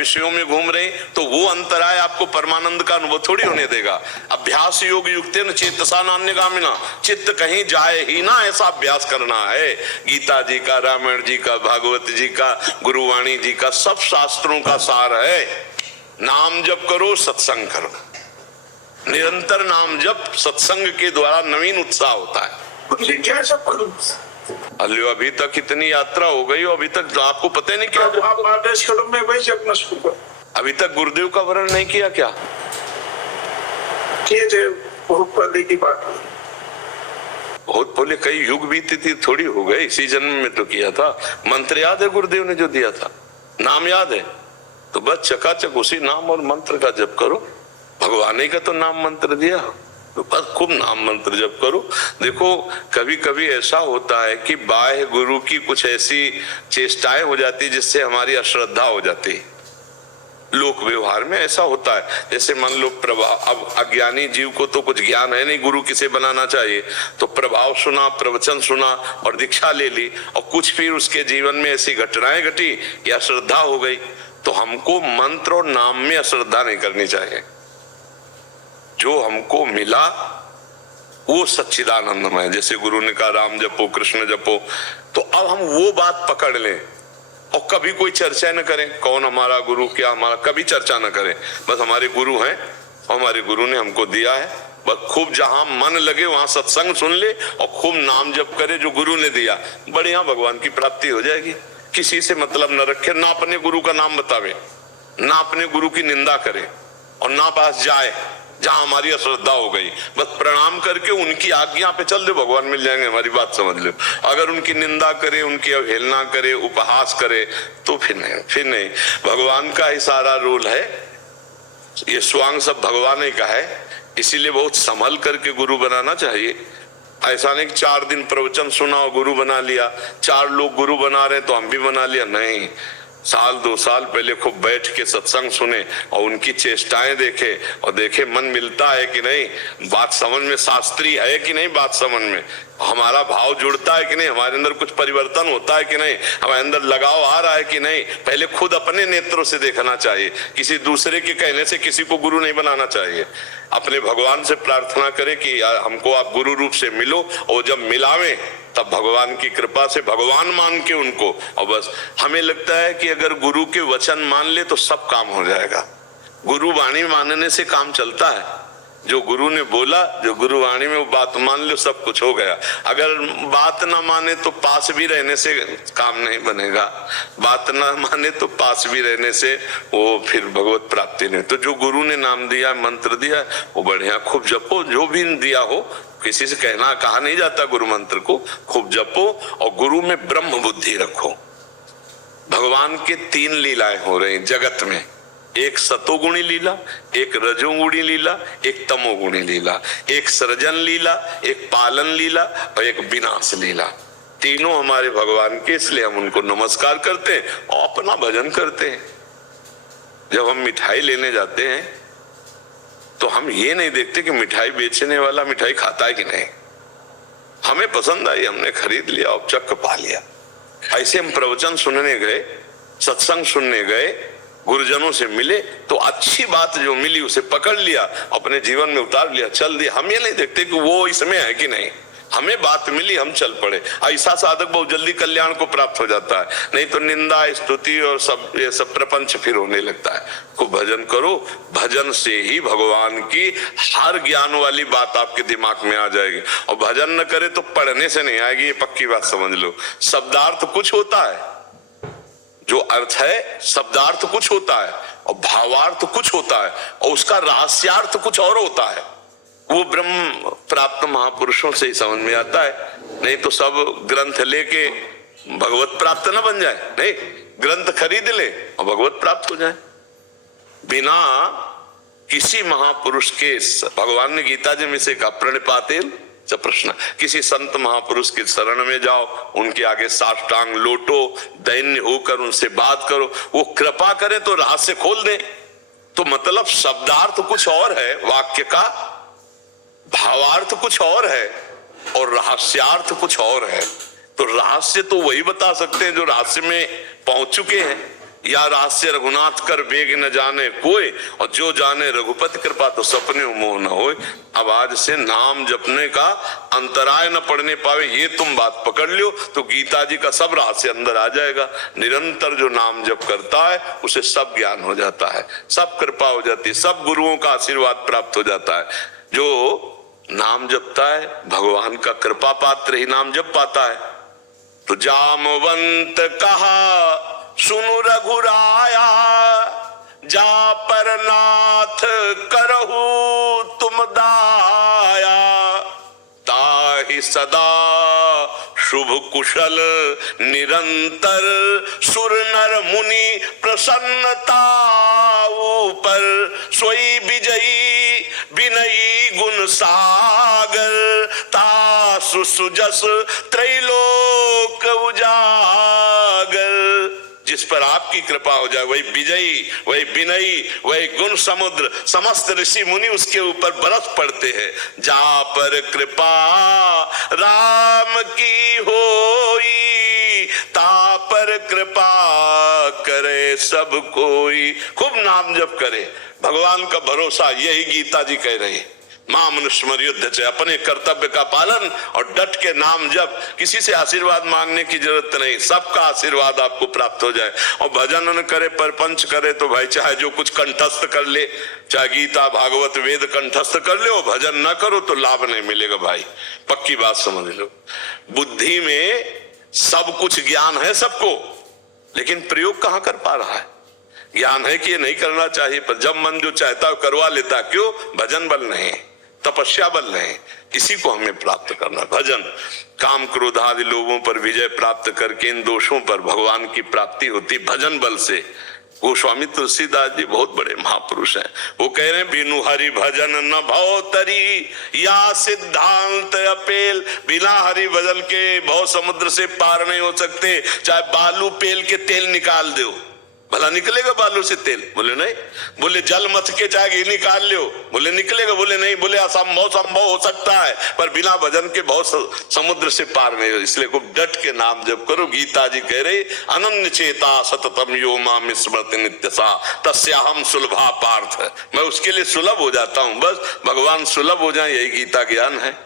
विषयों में घूम रहे, तो वो अंतराय आपको परमानंद का अनुभव थोड़ी होने देगा। अभ्यास योग युक्तेन चेतसा नान्यगामिना, चित्त कहीं जाए ही ना, ऐसा अभ्यास करना है। गीता जी का, रामायण जी का, भागवत जी का, गुरुवाणी जी का, सब शास्त्रों का सार है। नाम जप करो, सत्संग करो, निरंतर नाम जप, सत्संग के द्वारा नवीन उत्साह होता है। क्या सब करूं? अभी तक इतनी यात्रा हो गई, अभी तक आपको पता ही नहीं क्या। आप आदेश करो, मैं वही जपना शुरू करूं। अभी तक गुरुदेव का वर्ण नहीं किया क्या? किए थे, बहुत पहले की बात, बहुत पहले, कई युग बीती थी, थोड़ी हो गए, इसी जन्म में तो किया था। मंत्र याद है गुरुदेव ने जो दिया था? नाम याद है? तो बस चकाचक उसी नाम और मंत्र का जप करो। भगवान का तो नाम मंत्र दिया, तो बस खूब नाम मंत्र जप करो। देखो कभी कभी ऐसा होता है कि बाह्य गुरु की कुछ ऐसी चेष्टाएं हो जाती जिससे हमारी अश्रद्धा हो जाती है। लोक व्यवहार में ऐसा होता है, जैसे मान लो प्रभाव, अब अज्ञानी जीव को तो कुछ ज्ञान है नहीं गुरु किसे बनाना चाहिए, तो प्रभाव सुना, प्रवचन सुना और दीक्षा ले ली, और कुछ फिर उसके जीवन में ऐसी घटनाएं घटी कि अश्रद्धा हो गई। तो हमको मंत्र और नाम में अश्रद्धा नहीं करनी चाहिए। जो हमको मिला वो सच्चिदानंदमय, जैसे गुरु ने कहा राम जपो, कृष्ण जपो, तो अब हम वो बात पकड़ लें और कभी कोई चर्चा न करें कौन हमारा गुरु, क्या हमारा, कभी चर्चा न करें। बस हमारे गुरु हैं, हमारे गुरु ने हमको दिया है, बस खूब जहां मन लगे वहां सत्संग सुन ले और खूब नाम जप करे जो गुरु ने दिया, बढ़िया भगवान की प्राप्ति हो जाएगी। किसी से मतलब न रखे, ना अपने गुरु का नाम बतावे, ना अपने गुरु की निंदा करे, और ना पास जाए जहां हमारी अश्रद्धा हो गई। बस प्रणाम करके उनकी आज्ञा पे चल दे, भगवान मिल जाएंगे, हमारी बात समझ लो। अगर उनकी निंदा करे, उनकी अवहेलना करे, उपहास करे, तो फिर नहीं। भगवान का ही सारा रोल है, ये स्वांग सब भगवान ही का है, इसीलिए बहुत संभल करके गुरु बनाना चाहिए। ऐसा नहीं कि 4 दिन प्रवचन सुना और गुरु बना लिया, 4 लोग गुरु बना रहे तो हम भी बना लिया, नहीं। साल 2 साल पहले खूब बैठ के सत्संग सुने और उनकी चेष्टाएं देखे, और देखे मन मिलता है कि नहीं, बात समझ में शास्त्रीय है कि नहीं, बात समझ में हमारा भाव जुड़ता है कि नहीं, हमारे अंदर कुछ परिवर्तन होता है कि नहीं, हमारे अंदर लगाव आ रहा है कि नहीं। पहले खुद अपने नेत्रों से देखना चाहिए, किसी दूसरे के कहने से किसी को गुरु नहीं बनाना चाहिए। अपने भगवान से प्रार्थना करे कि हमको आप गुरु रूप से मिलो, और जब मिलावे तब भगवान की कृपा से भगवान मान के उनको, और बस हमें लगता है कि अगर गुरु के वचन मान ले तो सब काम हो जाएगा। गुरु वाणी मानने से काम चलता है, जो गुरु ने बोला, जो गुरु वाणी में वो बात मान ले, सब कुछ हो गया। अगर बात ना माने तो पास भी रहने से काम नहीं बनेगा, बात ना माने तो पास भी रहने से वो फिर भगवत प्राप्ति नहीं। तो जो गुरु ने नाम दिया, मंत्र दिया, वो बढ़िया खूब जपो, जो भी दिया हो, किसी से कहा नहीं जाता गुरु मंत्र को, खूब जपो और गुरु में ब्रह्म बुद्धि रखो। भगवान के 3 लीलाएं हो रही जगत में, एक सतोगुणी लीला, एक रजोगुणी लीला, एक तमोगुणी लीला, एक सृजन लीला, एक पालन लीला और एक विनाश लीला। तीनों हमारे भगवान के, इसलिए हम उनको नमस्कार करते हैं और अपना भजन करते हैं। जब हम मिठाई लेने जाते हैं तो हम ये नहीं देखते कि मिठाई बेचने वाला मिठाई खाता है कि नहीं, हमें पसंद आई, हमने खरीद लिया और चक्क पा लिया। ऐसे हम प्रवचन सुनने गए, सत्संग सुनने गए, गुरुजनों से मिले, तो अच्छी बात जो मिली उसे पकड़ लिया, अपने जीवन में उतार लिया, चल दिया। हम ये नहीं देखते कि वो इसमें है कि नहीं, हमें बात मिली, हम चल पड़े। ऐसा साधक बहुत जल्दी कल्याण को प्राप्त हो जाता है, नहीं तो निंदा, स्तुति और सब ये सब प्रपंच फिर होने लगता है। खूब भजन करो, भजन से ही भगवान की हर ज्ञान वाली बात आपके दिमाग में आ जाएगी। और भजन न करे तो पढ़ने से नहीं आएगी, ये पक्की बात समझ लो। शब्दार्थ कुछ होता है, जो अर्थ है शब्दार्थ कुछ होता है और भावार्थ कुछ होता है, और उसका रहस्यार्थ कुछ और होता है। वो ब्रह्म प्राप्त महापुरुषों से ही समझ में आता है, नहीं तो सब ग्रंथ लेके भगवत प्राप्त न बन जाए। नहीं, ग्रंथ खरीद ले और भगवत प्राप्त हो जाए। बिना किसी महापुरुष के, भगवान ने गीता जी में से कहा प्रणिपातेन च प्रश्न, किसी संत महापुरुष के शरण में जाओ, उनके आगे साष्टांग लोटो, दैन्य होकर उनसे बात करो, वो कृपा करें तो रहस्य खोल दें। तो मतलब शब्दार्थ कुछ और है वाक्य का, भावार्थ कुछ और है और रहस्यार्थ कुछ और है। तो रहस्य तो वही बता सकते हैं जो रहस्य में पहुंच चुके हैं। या रहस्य रघुनाथ कर बेग न जाने कोई, और जो जाने रघुपति कृपा तो सपने मोह न होए। अब आज से नाम जपने का अंतराय न पड़ने पावे, ये तुम बात पकड़ लो तो गीता जी का सब रहस्य अंदर आ जाएगा। निरंतर जो नाम जप करता है उसे सब ज्ञान हो जाता है, सब कृपा हो जाती है, सब गुरुओं का आशीर्वाद प्राप्त हो जाता है। जो नाम जपता है भगवान का कृपा पात्र ही नाम जप पाता है। तो जामवंत कहा सुनु रघुराया, जा पर नाथ करहु तुम दाया, ताहि सदा शुभ कुशल निरंतर, सुर नर मुनि प्रसन्नता ऊपर, सोई विजयी विनयी गुण सागर, तासु सुजस त्रैलोक उजागर। जिस पर आपकी कृपा हो जाए वही विजयी, वही विनयी, वही गुण समुद्र, समस्त ऋषि मुनि उसके ऊपर बरस पड़ते हैं। जा पर कृपा राम की होई, ता पर कृपा करे सब कोई। खूब नाम जप करे, भगवान का भरोसा, यही गीता जी कह रहे हैं। मां मनुष्य युद्ध से अपने कर्तव्य का पालन और डट के नाम जप, किसी से आशीर्वाद मांगने की जरूरत नहीं, सबका आशीर्वाद आपको प्राप्त हो जाए। और भजन न करे परपंच करे तो भाई चाहे जो कुछ कंठस्थ कर ले, चाहे गीता भागवत वेद कंठस्थ कर ले, भजन न करो तो लाभ नहीं मिलेगा भाई, पक्की बात समझ लो। बुद्धि में सब कुछ ज्ञान है सबको, लेकिन प्रयोग कहां कर पा रहा है। ज्ञान है कि ये नहीं करना चाहिए, पर जब मन जो चाहता है करवा लेता। क्यों? भजन बल नहीं, तपस्या बल नहीं, इसी को हमें प्राप्त करना। भजन, काम क्रोध आदि लोगों पर विजय प्राप्त करके इन दोषों पर भगवान की प्राप्ति होती भजन बल से। गोस्वामी तुलसीदास जी बहुत बड़े महापुरुष हैं, वो कह रहे हैं बिनु हरि भजन न भव तरी, या सिद्धांत अपेल। बिना हरि भजन के भव समुद्र से पार नहीं हो सकते, चाहे बालू पेल के तेल निकाल दो, भला निकलेगा बालू से तेल? बोले नहीं। बोले जल मथ के चाहे घी निकाल लो, बोले निकलेगा? बोले नहीं। बोले असंभव संभव हो सकता है, पर बिना भजन के बहुत समुद्र से पार नहीं हो। इसलिए खूब डट के नाम जप करो। गीता जी कह रहे अनन्य चेता सततम यो माम स्मृति नित्यसा तस्याहम सुलभा पार्थ। मैं उसके लिए सुलभ हो जाता हूं, बस भगवान सुलभ हो जाए, यही गीता ज्ञान है।